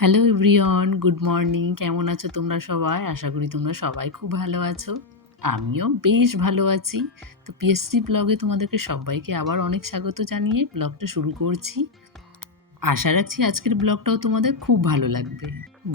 Hello everyone, good morning. কেমন আছো তোমরা সবাই? আশা করি তোমরা সবাই খুব ভালো আছো। আমিও বেশ ভালো আছি। তো পিএসসি ব্লগে তোমাদেরকে সবাইকে আবার অনেক স্বাগত জানিয়ে ব্লগটা শুরু করছি। আশা রাখছি আজকের ব্লগটাও তোমাদের খুব ভালো লাগবে।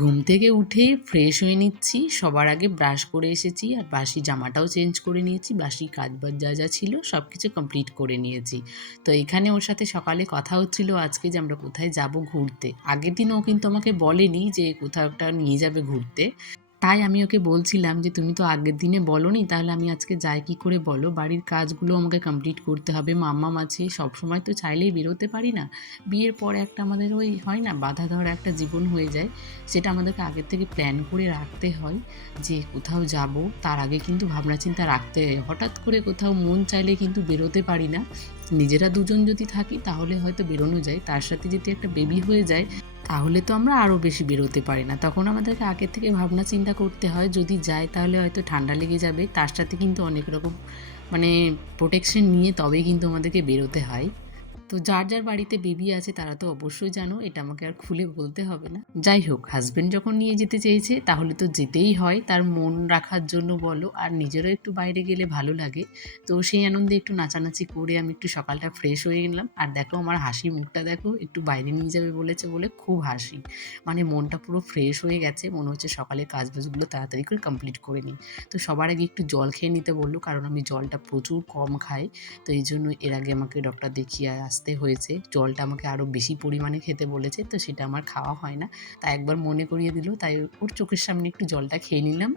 ঘুম থেকে উঠে ফ্রেশ হয়ে নিচ্ছি। সবার আগে ব্রাশ করে এসেছি আর বাসি জামাটাও চেঞ্জ করে নিয়েছি। বাসি কাজবাজ যা যা ছিল সব কিছু কমপ্লিট করে নিয়েছি। তো এখানে ওর সাথে সকালে কথা হচ্ছিল আজকে যে আমরা কোথায় যাব ঘুরতে। আগের দিন ও কিন্তু আমাকে বলেনি যে কোথাও একটা নিয়ে যাবে ঘুরতে। তাই আমি ওকে বলছিলাম যে তুমি তো আগের দিনে বলোনি, তাহলে আমি আজকে যাই কী করে বলো? বাড়ির কাজগুলো আমাকে কমপ্লিট করতে হবে, মাম্মাম আছে, সবসময় তো চাইলেই বেরোতে পারি না। বিয়ের পরে একটা আমাদের ওই হয় না, বাঁধা ধরা একটা জীবন হয়ে যায়। সেটা আমাদেরকে আগের থেকে প্ল্যান করে রাখতে হয় যে কোথাও যাব, তার আগে কিন্তু ভাবনা চিন্তা রাখতে হয়। হঠাৎ করে কোথাও মন চাইলে কিন্তু বেরোতে পারি না। নিজেরা দুজন যদি থাকি তাহলে হয়তো বেরোনো যায়, তার সাথে যদি একটা বেবি হয়ে যায় তাহলে তো আমরা আরও বেশি বেরোতে পারি না। তখন আমাদেরকে আগের থেকে ভাবনা চিন্তা করতে হয়, যদি যাই তাহলে হয়তো ঠান্ডা লেগে যাবে, তার সাথে কিন্তু অনেক রকম মানে প্রোটেকশন নিয়ে তবেই কিন্তু আমাদেরকে বেরোতে হয়। তো যার যার বাড়িতে বেবি আছে তারা তো অবশ্যই জানো, এটা আমাকে আর খুলে বলতে হবে না। যাই হোক, হাজব্যান্ড যখন নিয়ে যেতে চেয়েছে তাহলে তো যেতেই হয়, তার মন রাখার জন্য বলো, আর নিজেরও একটু বাইরে গেলে ভালো লাগে। তো সেই আনন্দে একটু নাচানাচি করে আমি একটু সকালটা ফ্রেশ হয়ে গেলাম। আর দেখো আমার হাসি মুখটা দেখো, একটু বাইরে নিয়ে যাবে বলেছে বলে খুব হাসি। মানে মনটা পুরো ফ্রেশ হয়ে গেছে, মনে হচ্ছে সকালে কাজবাজগুলো তাড়াতাড়ি করে কমপ্লিট করে নিই। তো সবার আগে একটু জল খেয়ে নিতে বললো, কারণ আমি জলটা প্রচুর কম খাই। তো এই জন্য এর আগে আমাকে ডক্টর দেখিয়ে আসতে হয়েছে। জলটা আমাকে আরও বেশি পরিমাণে খেতে বলেছে, তো সেটা আমার খাওয়া হয় না। তাই একবার মনে করিয়ে দিল, তাই ওর চোখের সামনে একটু জলটা খেয়ে নিলাম।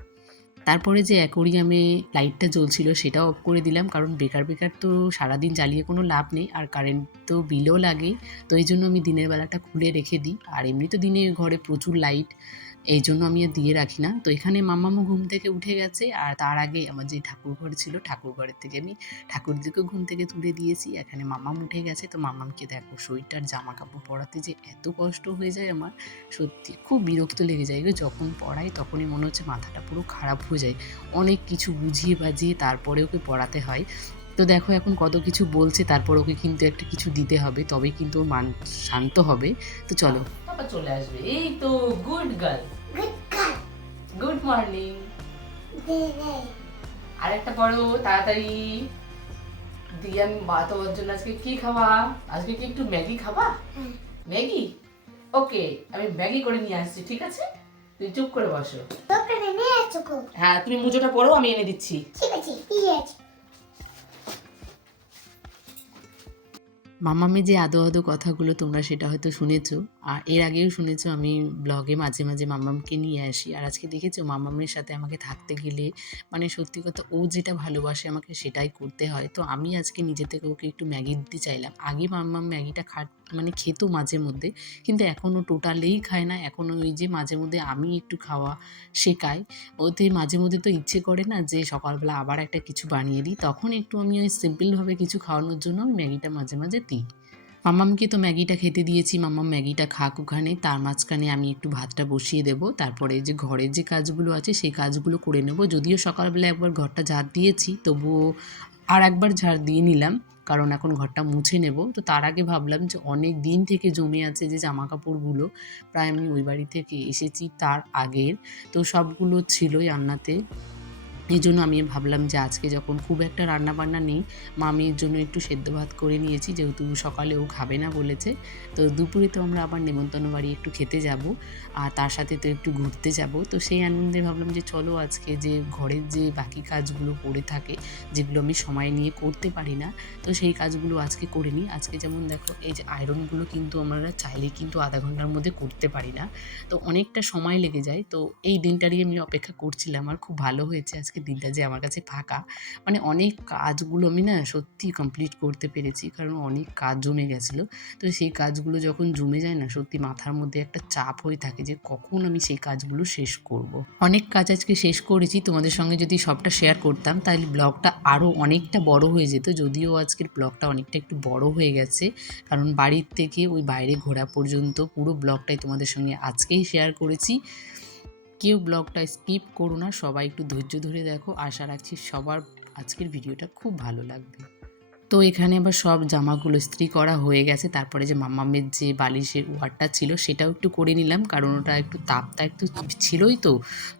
তারপরে যে অ্যাকোরিয়ামে লাইটটা জ্বলছিল সেটাও অফ করে দিলাম, কারণ বেকার বেকার তো সারাদিন জ্বালিয়ে কোনো লাভ নেই, আর কারেন্ট তো বিলও লাগে। তো এই জন্য আমি দিনের বেলাটা খুলে রেখে দিই, আর এমনি তো দিনে ঘরে প্রচুর লাইট, এই জন্য আমি আর দিয়ে রাখি না। তো এখানে মাম্মামও ঘুম থেকে উঠে গেছে, আর তার আগে আমার যে ঠাকুরঘর ছিল ঠাকুরঘরের থেকে আমি ঠাকুরদিকেও ঘুম থেকে তুলে দিয়েছি। এখানে মাম্মাম উঠে গেছে, তো মাম্মামকে দেখো সোয়েটার জামা কাপড় পরাতে যে এত কষ্ট হয়ে যায় আমার, সত্যি খুব বিরক্ত লেগে যায় গো। যখন পড়াই তখনই মনে হচ্ছে মাথাটা পুরো খারাপ হয়ে যায়। অনেক কিছু বুঝিয়ে বাজিয়ে তারপরে ওকে পড়াতে হয়। তো দেখো এখন কত কিছু বলছে, তারপর ওকে কিন্তু একটা কিছু দিতে হবে, তবেই কিন্তু ওর শান্ত হবে। তো চলো, বাবা চলে আসবে। এই তো গুড গার্ল, গুড মর্নিং। আরেকটা পড়ো তাড়াতাড়ি। দিয়ে আমি তোমার জন্য আজকে কি খাওয়া? আজকে কি একটু ম্যাগি খাবা? ম্যাগি? ওকে, আমি ম্যাগি করে নিয়ে আসছি, ঠিক আছে? তুই চুপ করে বসো। হ্যাঁ, তুমি মুজোটা পরো, আমি এনে দিচ্ছি। ঠিক আছে। মামামে যে আদো আদো কথাগুলো তোমরা সেটা হয়তো শুনেছো, আর এর আগেও শুনেছো আমি ব্লগে মাঝে মাঝে মামামকে নিয়ে আসি। আর আজকে দেখেছো মামামের সাথে আমাকে থাকতে গেলে মানে সত্যি কথা ও যেটা ভালোবাসে আমাকে সেটাই করতে হয়। তো আমি আজকে নিজে থেকে ওকে একটু ম্যাগি দিতে চাইলাম। আগে মাম্মাম ম্যাগিটা মানে খেত মাঝে মধ্যে, কিন্তু এখনও টোটালেই খায় না। এখন ওই যে মাঝে মধ্যে আমি একটু খাওয়া শেখাই, ওতে মাঝে মধ্যে তো ইচ্ছে করে না যে সকালবেলা আবার একটা কিছু বানিয়ে দিই, তখন একটু আমি ওই সিম্পলভাবে কিছু খাওয়ানোর জন্য আমি ম্যাগিটা মাঝে মাঝে দিই। মাম্মামকে তো ম্যাগিটা খেতে দিয়েছি, মাম্মাম ম্যাগিটা খাক ওখানে, তার মাঝখানে আমি একটু ভাতটা বসিয়ে দেবো। তারপরে যে ঘরের যে কাজগুলো আছে সেই কাজগুলো করে নেব। যদিও সকালবেলা একবার ঘরটা ঝাড় দিয়েছি, তবুও আর একবার ঝাড় দিয়ে নিলাম, কারণ এখন ঘরটা মুছে নেব। তো তার আগে ভাবলাম যে অনেক দিন থেকে জমে আছে যে জামা কাপড়গুলো, প্রায় আমি ওই বাড়ি থেকে এসেছি তার আগের, তো সবগুলো ছিলই রান্নাতে। এই জন্য আমি ভাবলাম যে আজকে যখন খুব একটা রান্নাবান্না নেই, মামির জন্য একটু সেদ্ধ ভাত করে নিয়েছি, যেহেতু সকালে ও খাবে না বলেছে। তো দুপুরে তো আমরা আবার নেমন্তন্ন বাড়ি একটু খেতে যাব, আর তার সাথে তো একটু ঘুরতে যাব। তো সেই আনন্দে ভাবলাম যে চলো আজকে যে ঘরের যে বাকি কাজগুলো পড়ে থাকে, যেগুলো আমি সময় নিয়ে করতে পারি না, তো সেই কাজগুলো আজকে করে নিই। আজকে যেমন দেখো এই যে আয়রনগুলো কিন্তু আমরা চাইলে কিন্তু আধা ঘন্টার মধ্যে করতে পারি না, তো অনেকটা সময় লেগে যায়। তো এই দিনটারই আমি অপেক্ষা করছিলাম, আর খুব ভালো হয়েছে আজকের দিনটা যে আমার কাছে ফাঁকা। মানে অনেক কাজগুলো আমি না সত্যিই কমপ্লিট করতে পেরেছি, কারণ অনেক কাজ জমে গেছিলো। তো সেই কাজগুলো যখন জমে যায় না, সত্যি মাথার মধ্যে একটা চাপ হয়ে থাকে যে কখন আমি সেই কাজগুলো শেষ করব। অনেক কাজ আজকে শেষ করেছি, তোমাদের সঙ্গে যদি সবটা শেয়ার করতাম তাহলে ব্লগটা আরও অনেকটা বড় হয়ে যেত। যদিও আজকের ব্লগটা অনেকটা একটু বড় হয়ে গেছে, কারণ বাড়ির থেকে ওই বাইরে ঘোরা পর্যন্ত পুরো ব্লগটাই তোমাদের সঙ্গে আজকেই শেয়ার করেছি। কেউ ব্লগটা স্কিপ করো না, সবাই একটু ধৈর্য ধরে দেখো। আশা রাখছি সবার আজকের ভিডিওটা খুব ভালো লাগবে। তো এখানে আবার সব জামাগুলো ইস্ত্রি করা হয়ে গেছে। তারপরে যে মাম্মামের যে বালিশের ওয়ারটা ছিল সেটাও একটু করে নিলাম, কারণ ওটা একটু তাপটা একটু ছিলই তো।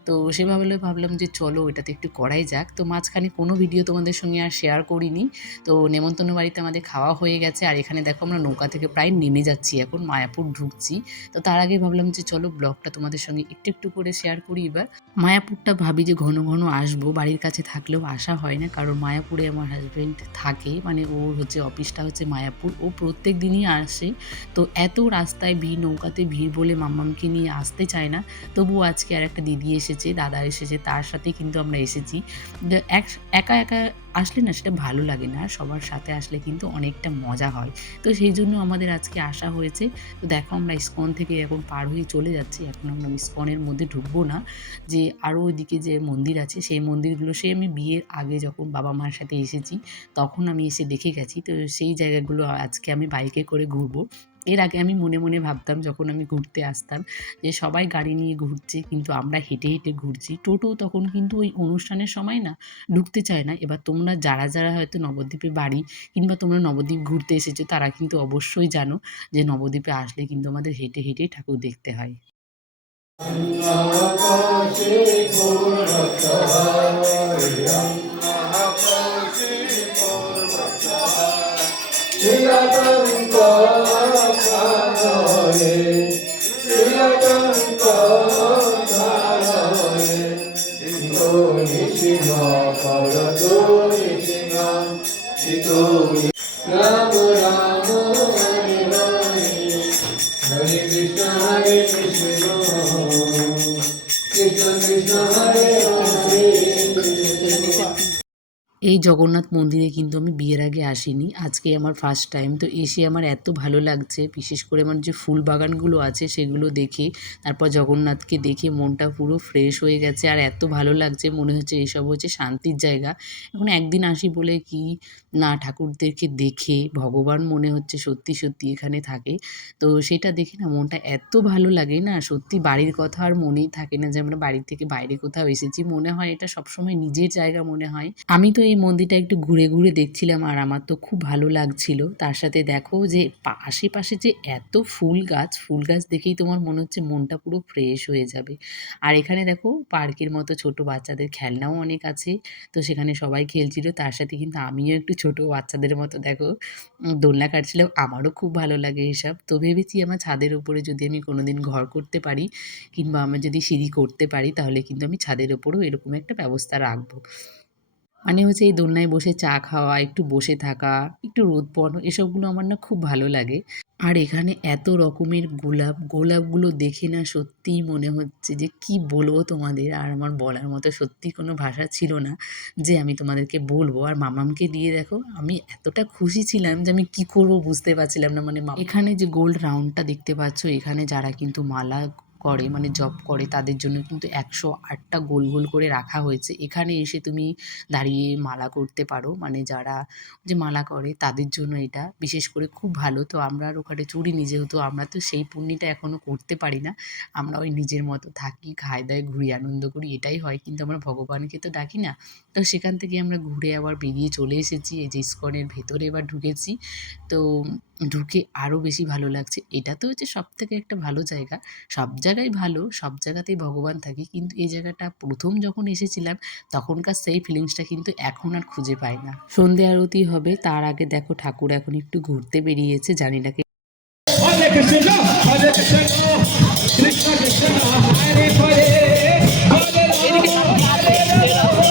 তো সেভাবে ভাবলাম যে চলো ওইটাতে একটু করাই যাক। তো মাঝখানে কোনো ভিডিও তোমাদের সঙ্গে আর শেয়ার করিনি। তো নেমন্তন্ন বাড়িতে আমাদের খাওয়া হয়ে গেছে, আর এখানে দেখো আমরা নৌকা থেকে প্রায় নেমে যাচ্ছি, এখন মায়াপুর ঢুকছি। তো তার আগে ভাবলাম যে চলো ব্লগটা তোমাদের সঙ্গে একটু করে শেয়ার করি এবার। মায়াপুরটা ভাবি যে ঘন ঘন আসবো, বাড়ির কাছে থাকলেও আসা হয় না, কারণ মায়াপুরে আমার হাজব্যান্ড থাকে, মানে ওর হচ্ছে অফিসটা হচ্ছে মায়াপুর, ও প্রত্যেক দিনই আসে। তো এত রাস্তায় ভিড়, নৌকাতে ভিড় বলে মাম্মামকে নিয়ে আসতে চায় না। তবুও আজকে আর একটা দিদি এসেছে, দাদা এসেছে, তার সাথেই কিন্তু আমরা এসেছি। একা একা আসলে না সেটা ভালো লাগে না, সবার সাথে আসলে কিন্তু অনেকটা মজা হয়। তো সেই জন্য আমাদের আজকে আসা হয়েছে। তো দেখো আমরা ইস্কন থেকে এখন পার হয়ে চলে যাচ্ছি, এখন আমরা ইস্কনের মধ্যে ঢুকবো না, যে আরও ওইদিকে যে মন্দির আছে সেই মন্দিরগুলো সে আমি বিয়ের আগে যখন বাবা মার সাথে এসেছি তখন আমি এসে দেখে গেছি। তো সেই জায়গাগুলো আজকে আমি বাইকে করে ঘুরবো। এর আগে আমি মনে মনে ভাবতাম যখন আমি ঘুরতে আসতাম যে সবাই গাড়ি নিয়ে ঘুরছে কিন্তু আমরা হেঁটে হেঁটে ঘুরছি। টোটো তখন কিন্তু ওই অনুষ্ঠানের সময় না ঢুকতে চায় না। এবার তোমরা যারা হয়তো নবদ্বীপে বাড়ি কিংবা তোমরা নবদ্বীপ ঘুরতে এসেছো তারা কিন্তু অবশ্যই জানো যে নবদ্বীপে আসলে কিন্তু আমাদের হেঁটে হেঁটেই ঠাকুর দেখতে হয়। রাম রাম হরে হরে হরে কৃষ্ণ কৃষ্ণ কৃষ্ণ হরে হরে। এই জগন্নাথ মন্দিরে কিন্তু আমি বিয়ের আগে আসিনি, আজকে আমার ফার্স্ট টাইম। তো এসে আমার এত ভালো লাগছে, বিশেষ করে আমার যে ফুল বাগানগুলো আছে সেগুলো দেখে, তারপর জগন্নাথকে দেখে মনটা পুরো ফ্রেশ হয়ে গেছে, আর এত ভালো লাগছে, মনে হচ্ছে এইসব হচ্ছে শান্তির জায়গা। এখন একদিন আসি বলে কি না, ঠাকুরদেরকে দেখে ভগবান মনে হচ্ছে সত্যি সত্যি এখানে থাকে। তো সেটা দেখে না মনটা এত ভালো লাগে না, সত্যি বাড়ির কথা আর মনেই থাকে না যে আমরা বাড়ি থেকে বাইরে কোথাও এসেছি, মনে হয় এটা সবসময় নিজের জায়গা মনে হয়। আমি তো এই মন্দিরটা একটু ঘুরে দেখছিলাম আর আমার তো খুব ভালো লাগছিল। তার সাথে দেখো যে আশেপাশে যে এত ফুল গাছ দেখেই তোমার মনে হচ্ছে মনটা পুরো ফ্রেশ হয়ে যাবে। আর এখানে দেখো পার্কের মতো ছোট বাচ্চাদের খেলনাও অনেক আছে। তো সেখানে সবাই খেলছিল, তার সাথে কিন্তু আমিও একটু ছোট বাচ্চাদের মতো দেখো দোলনা কাটছিলাম। আমারও খুব ভালো লাগে এসব। তো ভেবেছি আমার ছাদের উপরে যদি আমি কোনোদিন ঘর করতে পারি কিংবা আমি যদি সিঁড়ি করতে পারি তাহলে কিন্তু আমি ছাদের উপরেও এরকম একটা ব্যবস্থা রাখবো। মানে হচ্ছে এই দোলনায় বসে চা খাওয়া, একটু বসে থাকা, একটু রোদ পোহানো, এসবগুলো আমার না খুব ভালো লাগে। আর এখানে এত রকমের গোলাপগুলো দেখে না সত্যিই মনে হচ্ছে যে কি বলবো তোমাদের, আর আমার বলার মতো সত্যিই কোনো ভাষা ছিল না যে আমি তোমাদেরকে বলবো। আর মামামকে দিয়ে দেখো আমি এতটা খুশি ছিলাম যে আমি কি করব বুঝতে পারছিলাম না। মানে এখানে যে গোল্ড রাউন্ডটা দেখতে পাচ্ছ, এখানে যারা কিন্তু মালা করে মানে জব করে তাদের জন্য কিন্তু 108টা গোল করে রাখা হয়েছে। এখানে এসে তুমি দাঁড়িয়ে মালা করতে পারো, মানে যারা যে মালা করে তাদের জন্য এটা বিশেষ করে খুব ভালো। তো আমরা আর ওখানে চড়িনি, যেহেতু আমরা তো সেই পুণ্যিটা এখনও করতে পারি না। আমরা ওই নিজের মতো থাকি, খাই দাই, ঘুরি, আনন্দ করি, এটাই হয়, কিন্তু আমরা ভগবানকে তো ডাকি না। তো সেখান থেকে আমরা ঘুরে আবার বেরিয়ে চলে এসেছি, এই যে ইস্কনের ভেতরে এবার ঢুকেছি। তো ঢুকে আরও বেশি ভালো লাগছে। এটা তো হচ্ছে সবথেকে একটা ভালো জায়গা। সব জায়গাই ভালো, সব জায়গাতেই ভগবান থাকে, কিন্তু এই জায়গাটা প্রথম যখন এসেছিলাম তখনকার সেই ফিলিংসটা কিন্তু এখন আর খুঁজে পাই না। সন্ধে আরতি হবে, তার আগে দেখো ঠাকুর এখন একটু ঘুরতে বেরিয়েছে, জানি না হরে কৃষ্ণ হরে কৃষ্ণ কৃষ্ণ কৃষ্ণ হরে হরে হরে রাম হরে রাম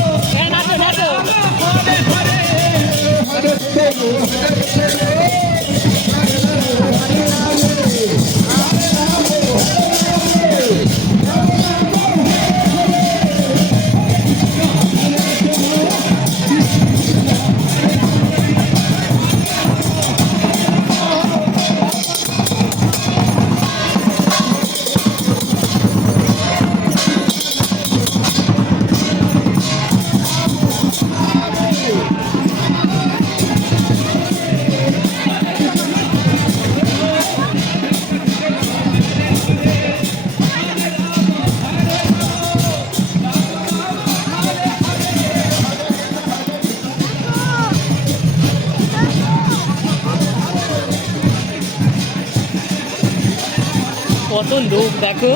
হরে হরে হরে লোক দেখো।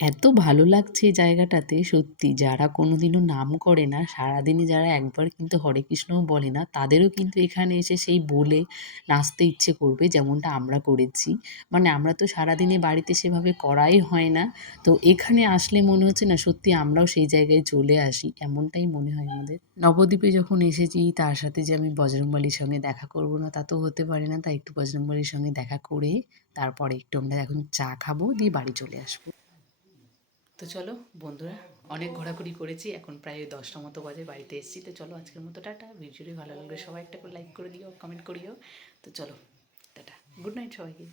এত ভালো লাগছে এই জায়গাটাতে সত্যি, যারা কোনোদিনও নাম করে না, সারাদিনে যারা একবার কিন্তু হরে কৃষ্ণও বলে না, তাদেরও কিন্তু এখানে এসে সেই বলে নাচতে ইচ্ছে করবে, যেমনটা আমরা করেছি। মানে আমরা তো সারাদিনে বাড়িতে সেভাবে করাই হয় না, তো এখানে আসলে মনে হচ্ছে না সত্যি আমরাও সেই জায়গায় চলে আসি, এমনটাই মনে হয় আমাদের। নবদ্বীপে যখন এসেছি তার সাথে যে আমি বজরংবলীর সঙ্গে দেখা করব না তা তো হতে পারে না, তাই একটু বজরংবলীর সঙ্গে দেখা করে তারপরে একটু আমরা এখন চা খাবো, দিয়ে বাড়ি চলে আসবো। তো চলো বন্ধুরা, অনেক ঘোরাঘুরি করেছি, এখন প্রায় 10টা মতো বাজে, বাড়িতে এসেছি। তো চলো আজকের মতো টাটা। ভিডিওটি ভালো লাগলে সবাই একটা করে লাইক করে দিও, কমেন্ট করিও। তো চলো টাটা, গুড নাইট সবাইকে।